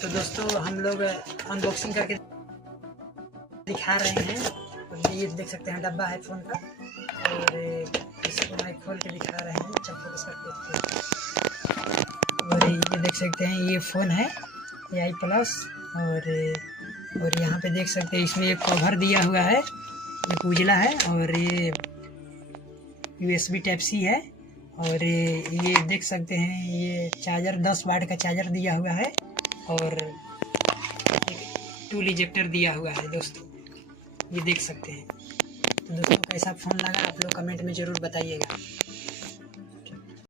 तो दोस्तों हम लोग अनबॉक्सिंग करके दिखा रहे हैं। और ये देख सकते हैं डब्बा है फ़ोन का, और इसको मैं खोल के दिखा रहे हैं चप्पू के साथ। और ये देख सकते हैं ये फ़ोन है AI प्लस। और यहाँ पे देख सकते हैं इसमें एक कवर दिया हुआ है, एक उजला है, और ये USB Type-C है। और ये देख सकते हैं ये चार्जर 10 वाट का चार्जर दिया हुआ है, और एक टूल इजेक्टर दिया हुआ है दोस्तों, ये देख सकते हैं। तो दोस्तों कैसा फ़ोन लगा आप लोग कमेंट में ज़रूर बताइएगा।